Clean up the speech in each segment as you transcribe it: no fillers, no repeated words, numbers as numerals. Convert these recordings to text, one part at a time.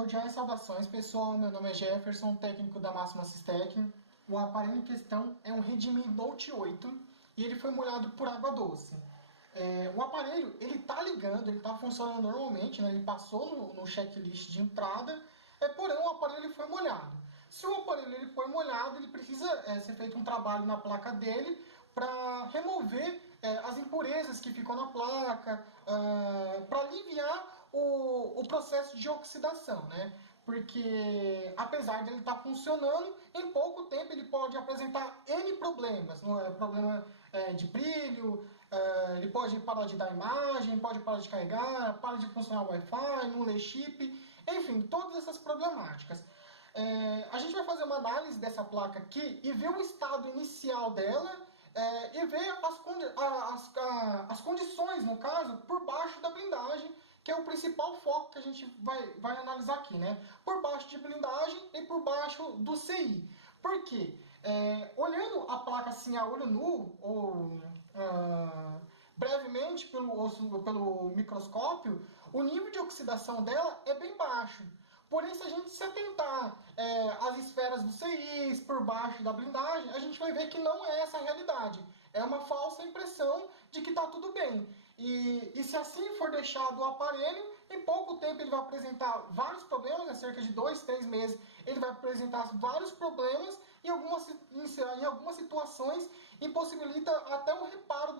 Cordiais saudações, pessoal. Meu nome é Jefferson, técnico da Máxima Systec. O aparelho em questão é um Redmi Note 8 e ele foi molhado por água doce. O aparelho ele está ligando, ele está funcionando normalmente, né? Ele passou no checklist de entrada, porém o aparelho ele foi molhado. Se o aparelho ele foi molhado, ele precisa ser feito um trabalho na placa dele para remover as impurezas que ficam na placa, para aliviar o processo de oxidação, né? Porque apesar de ele estar funcionando, em pouco tempo ele pode apresentar N problemas, não é? Problema de brilho, ele pode parar de dar imagem, pode parar de carregar, para de funcionar o Wi-Fi, não lê chip, enfim, todas essas problemáticas. A gente vai fazer uma análise dessa placa aqui e ver o estado inicial dela e ver as condições, no caso, por baixo da blindagem, que é o principal foco que a gente vai analisar aqui, né? Por baixo de blindagem e por baixo do CI. Por quê? Olhando a placa assim a olho nu, ou brevemente pelo microscópio, o nível de oxidação dela é bem baixo. Porém, se a gente se atentar às esferas do CIs, por baixo da blindagem, a gente vai ver que não é essa a realidade. É uma falsa impressão de que está tudo bem. E se assim for deixado o aparelho, em pouco tempo ele vai apresentar vários problemas, em cerca de 2, 3 meses, ele vai apresentar vários problemas e em algumas situações impossibilita até o reparo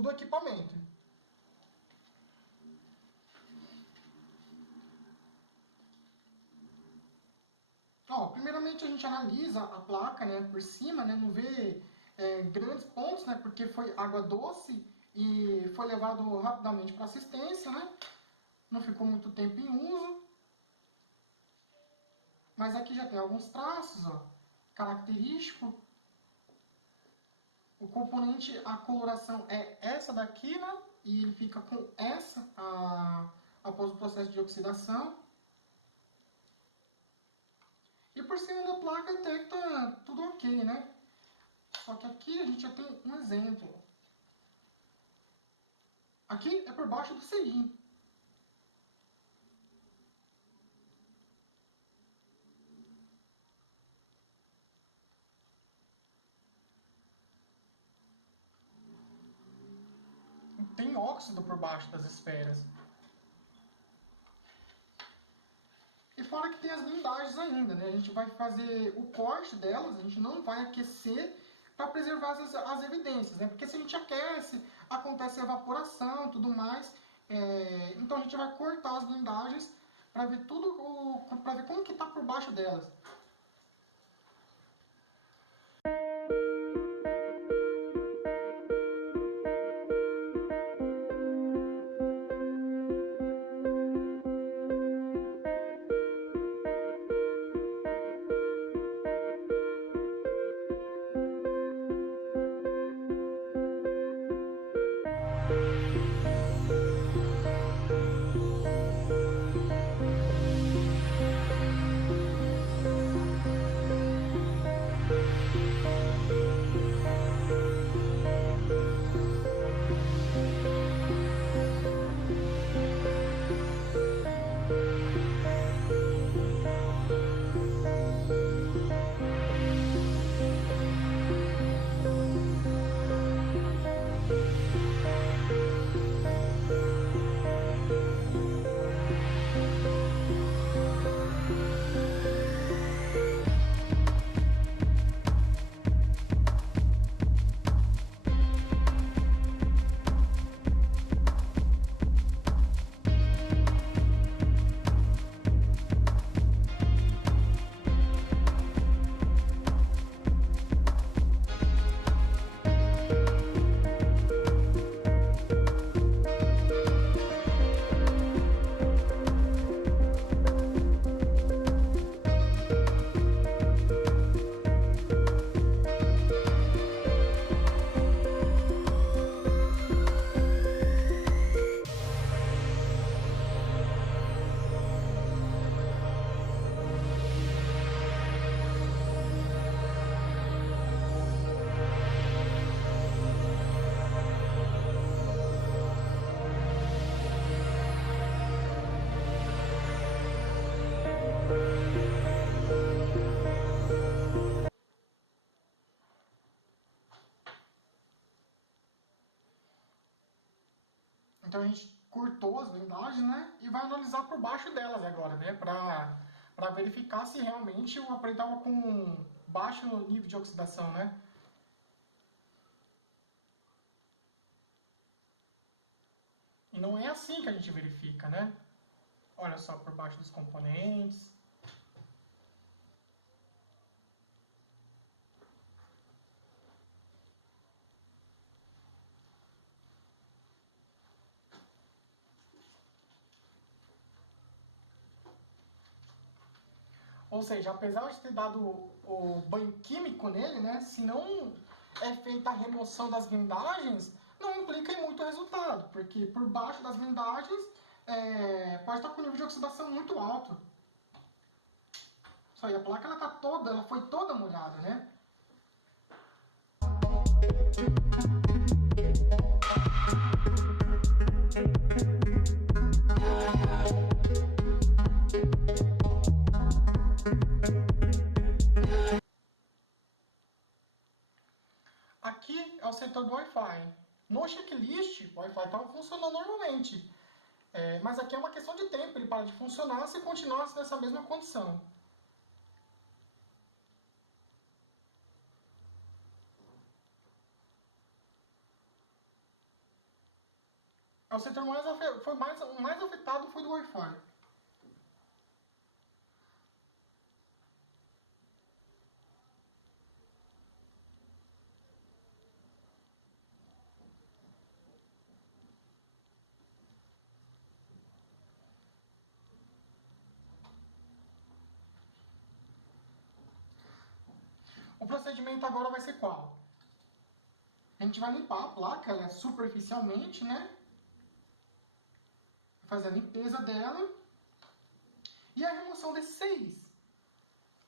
do equipamento. Primeiramente a gente analisa a placa, né, por cima, né, não vê grandes pontos, né, porque foi água doce e foi levado rapidamente para assistência, né, não ficou muito tempo em uso. Mas aqui já tem alguns traços, característico. O componente, a coloração é essa daqui, né, e ele fica com essa após o processo de oxidação. E por cima da placa até que tá tudo ok, né? Só que aqui a gente já tem um exemplo. Aqui é por baixo do CI. Tem óxido por baixo das esferas. E fora que tem as blindagens ainda, né? A gente vai fazer o corte delas, a gente não vai aquecer para preservar as evidências, né? Porque se a gente aquece, acontece evaporação e tudo mais. Então a gente vai cortar as blindagens para ver para ver como que está por baixo delas. Então a gente cortou as blindagens, né? E vai analisar por baixo delas agora, né? Para verificar se realmente o aparelho estava com baixo nível de oxidação, né? E não é assim que a gente verifica, né? Olha só por baixo dos componentes. Ou seja, apesar de ter dado o banho químico nele, né? Se não é feita a remoção das blindagens, não implica em muito resultado, porque por baixo das blindagens pode estar com nível de oxidação muito alto. Isso aí, a placa ela foi toda molhada, né? Aqui é o setor do Wi-Fi. No checklist, o Wi-Fi estava funcionando normalmente. Mas aqui é uma questão de tempo, ele para de funcionar se continuasse nessa mesma condição. O setor o mais afetado foi do Wi-Fi. O procedimento agora vai ser qual? A gente vai limpar a placa superficialmente, né? Fazer a limpeza dela e a remoção desses CIs.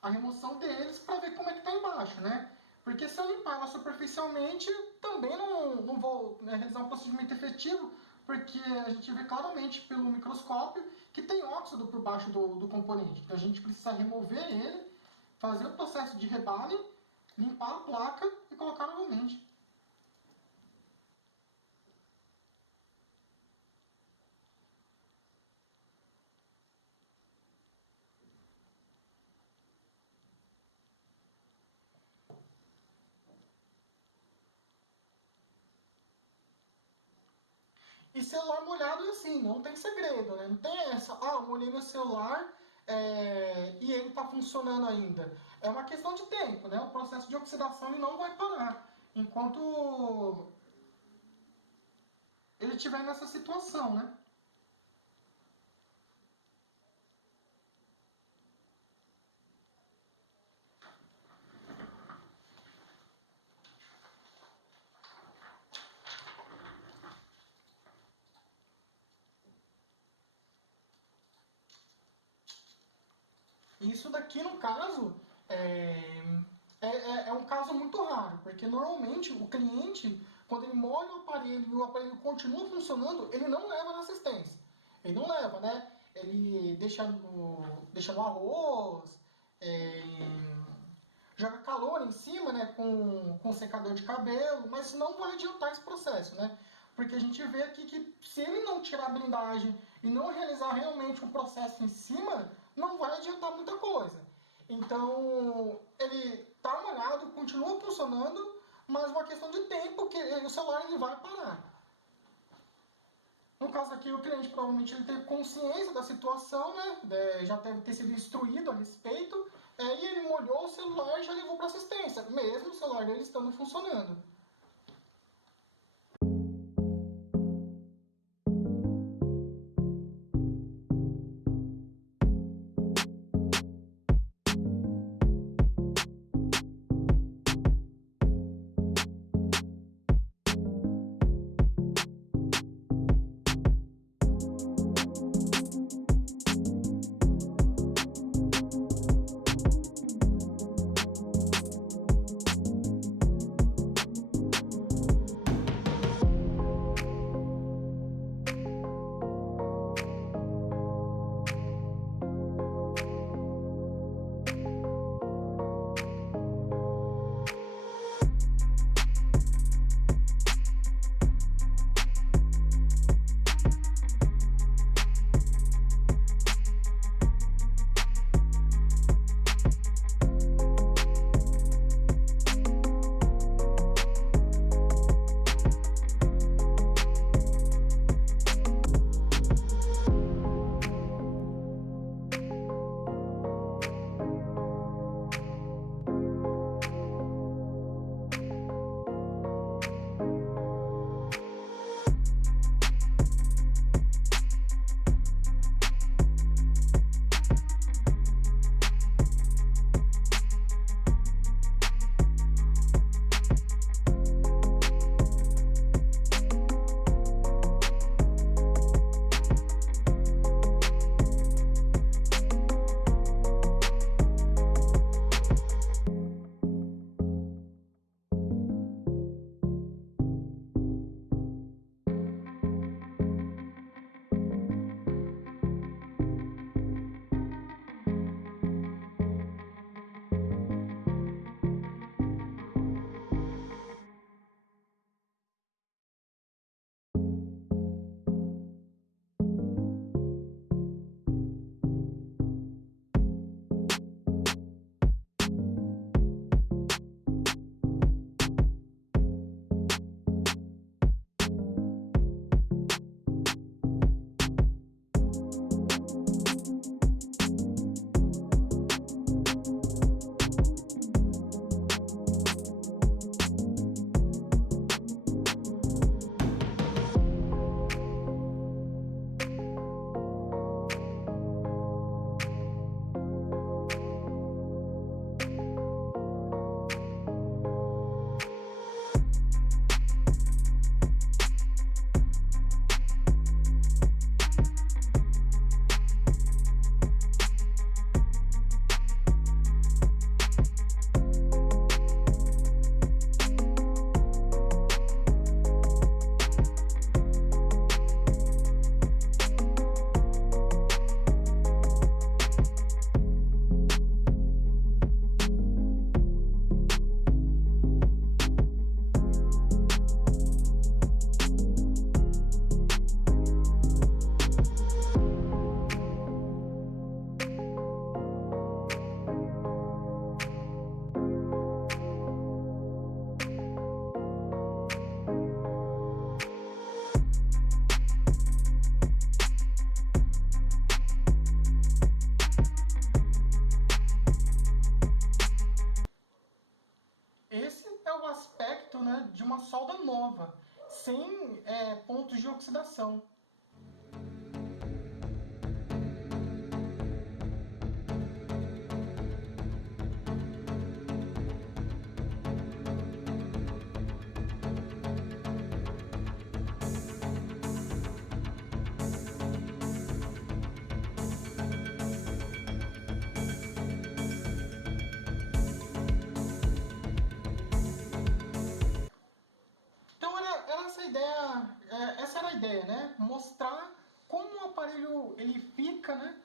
A remoção deles para ver como é que está embaixo, né? Porque se eu limpar ela superficialmente, também não vou realizar um procedimento efetivo, porque a gente vê claramente pelo microscópio que tem óxido por baixo do componente. Então a gente precisa remover ele, fazer o processo de rebale, limpar a placa e colocar novamente. E celular molhado é assim, não tem segredo, né? Não tem essa, molhei meu celular e ele está funcionando ainda. É uma questão de tempo, né? O processo de oxidação ele não vai parar enquanto ele estiver nessa situação, né? Isso daqui, no caso, é um caso muito raro, porque normalmente o cliente, quando ele molha o aparelho e o aparelho continua funcionando, ele não leva na assistência. Ele não leva, né? Ele deixa no arroz, é, joga calor em cima, né, com secador de cabelo, mas não vai adiantar esse processo, né? Porque a gente vê aqui que se ele não tirar a blindagem e não realizar realmente um processo em cima, não vai adiantar muita coisa. Então, ele está molhado, continua funcionando, mas uma questão de tempo que o celular ele vai parar. No caso aqui, o cliente provavelmente ele teve consciência da situação, né? Já deve ter sido instruído a respeito, e ele molhou o celular e já levou para assistência, mesmo o celular dele estando funcionando. nova, sem pontos de oxidação. Então essa era a ideia, né? Mostrar como o aparelho ele fica, né?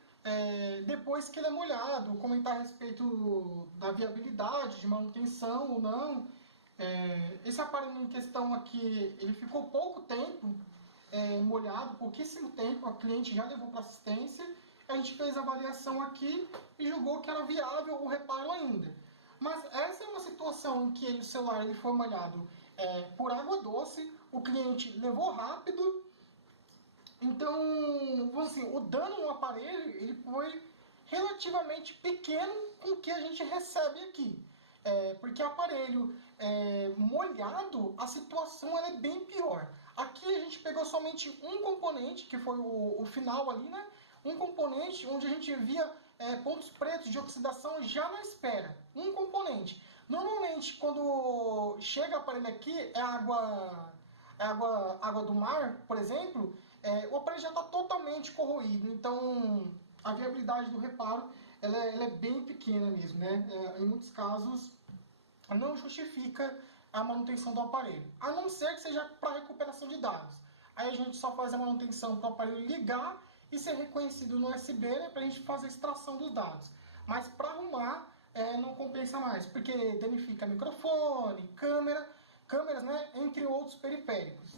Depois que ele é molhado, comentar a respeito da viabilidade, de manutenção ou não. Esse aparelho em questão aqui, ele ficou pouco tempo molhado, pouquíssimo tempo, a cliente já levou para assistência, a gente fez a avaliação aqui e julgou que era viável o reparo ainda. Mas essa é uma situação em que o celular ele foi molhado por água doce, o cliente levou rápido, então, assim, o dano no aparelho ele foi relativamente pequeno com o que a gente recebe aqui. Porque aparelho molhado, a situação ela é bem pior. Aqui a gente pegou somente um componente, que foi o final ali, né? Um componente onde a gente via pontos pretos de oxidação já na espera. Um componente. Normalmente, quando chega o aparelho aqui, água do mar, por exemplo, o aparelho já está totalmente corroído. Então, a viabilidade do reparo ela é bem pequena mesmo, né? Em muitos casos, não justifica a manutenção do aparelho, a não ser que seja para recuperação de dados. Aí a gente só faz a manutenção para o aparelho ligar e ser reconhecido no USB, né, para a gente fazer a extração dos dados. Mas para arrumar, não compensa mais, porque danifica microfone, câmeras, né, entre outros periféricos.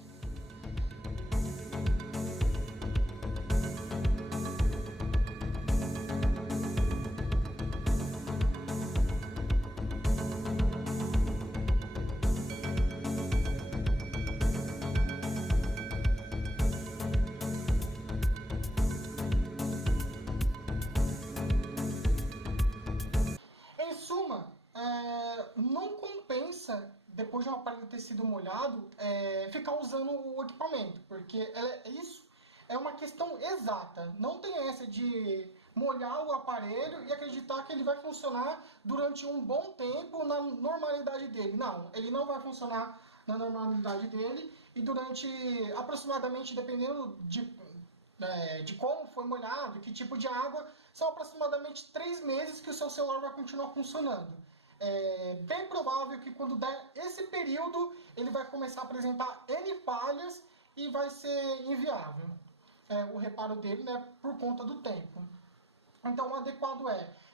Em suma, não compensa, depois de um aparelho ter sido molhado, ficar usando o equipamento, porque isso é uma questão exata. Não tem essa de molhar o aparelho e acreditar que ele vai funcionar durante um bom tempo na normalidade dele. Não, ele não vai funcionar na normalidade dele e durante aproximadamente, dependendo de como foi molhado, que tipo de água, são aproximadamente 3 meses que o seu celular vai continuar funcionando. É bem provável que quando der esse período, ele vai começar a apresentar N falhas e vai ser inviável o reparo dele, né, por conta do tempo. Então o adequado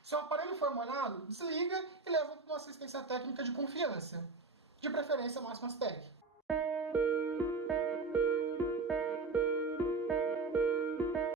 se o aparelho for molhado, desliga e leva para uma assistência técnica de confiança. De preferência, Máximas Tech.